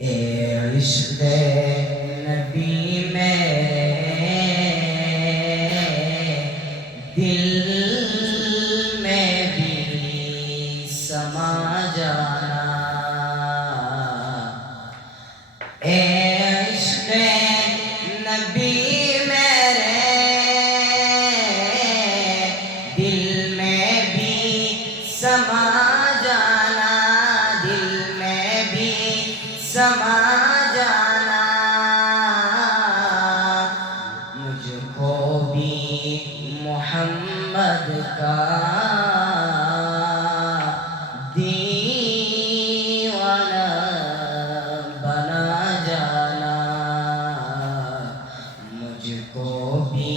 اے عشق نبی میں دل میں بھی سما جانا، اے عشق نبی میرے دل میں بھی سما جانا، دل میں بھی سما جانا، مجھ کو بھی محمد کا دیوانہ بنا جانا، مجھ کو بھی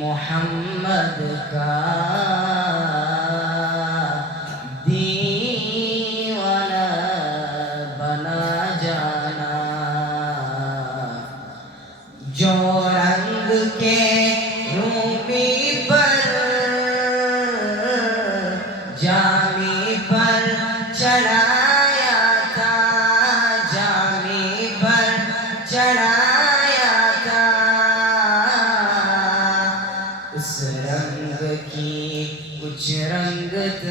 محمد کا دیوانہ بنا جانا، جو رنگ کے رومی پر جامی پر چڑھایا تھا، جامی پر چڑھایا تھا، اس رنگ کی کچھ رنگت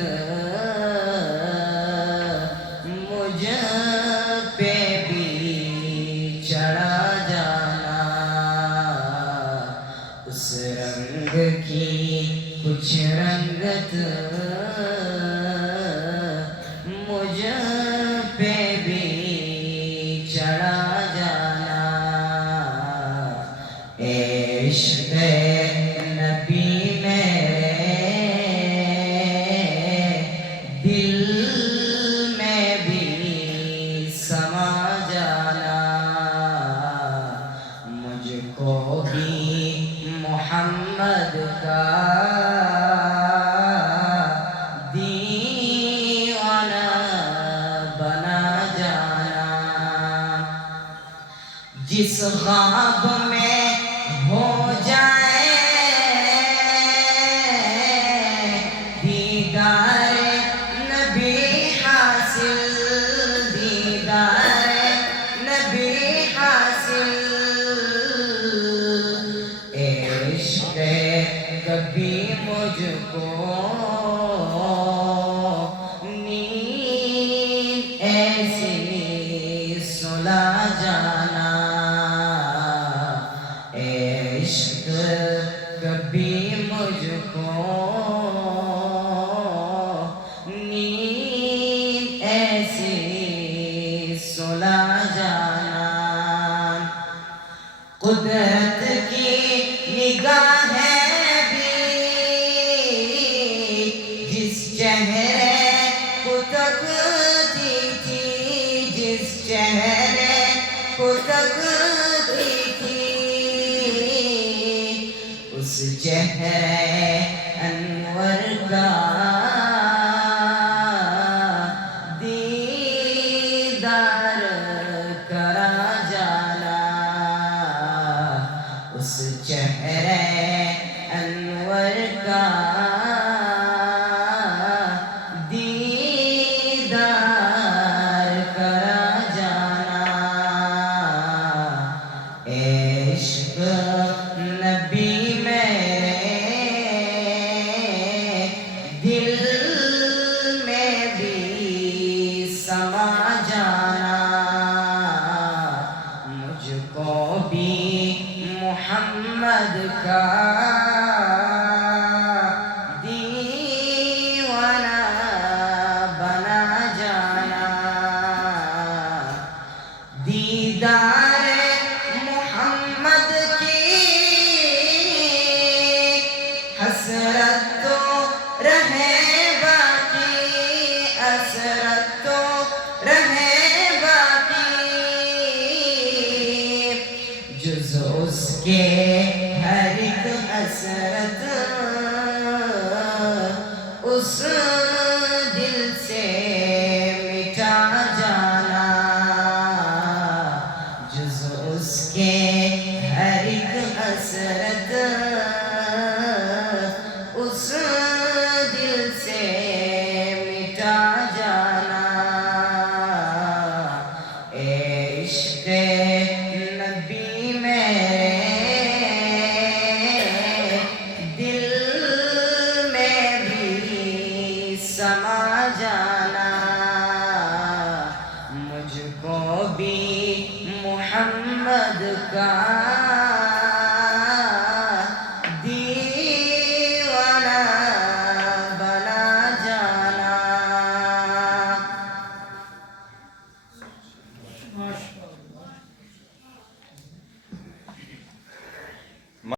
مجھ پہ بھی چڑھا جانا، اس رنگ کی کچھ رنگت مجھ پہ بھی چڑھا جانا، اے عشق نبی میرے دل میں بھی سما جانا، مجھ کو بھی محمد کا دیوانہ بنا جانا، جس خواب میں ہو جائے دیدار نبی حاصل، دیدار نبی حاصل، اے عشق کبھی مجھ کو نیند ایسی سلا جانا، اے عشق کبھی مجھ کو نیند ایسی سلا جانا، قدرت کی نگاہ بھی جس چہرے کو تکتی تھی، جس چہرے کو تکتی تھی، اس چہرے انور کا دیدار کرا جانا، اس چہرے انور کا دیدار کرا جانا، اے عشق نبی میرے دل میں بھی سما جانا، مجھ کو بھی محمد کا دیوانہ بنا جانا، دیدار محمد کی حسرت تو رہے باقی، حسرت تو رہے باقی، جز اس کے ہر ایک حسرت اس دل سے مٹا جانا، جز اس کے ہر ایک حسرت اس دل سے مٹا جانا، اے عشق نبی میرے دل میں بھی سما جانا، مجھ کو بھی محمد کا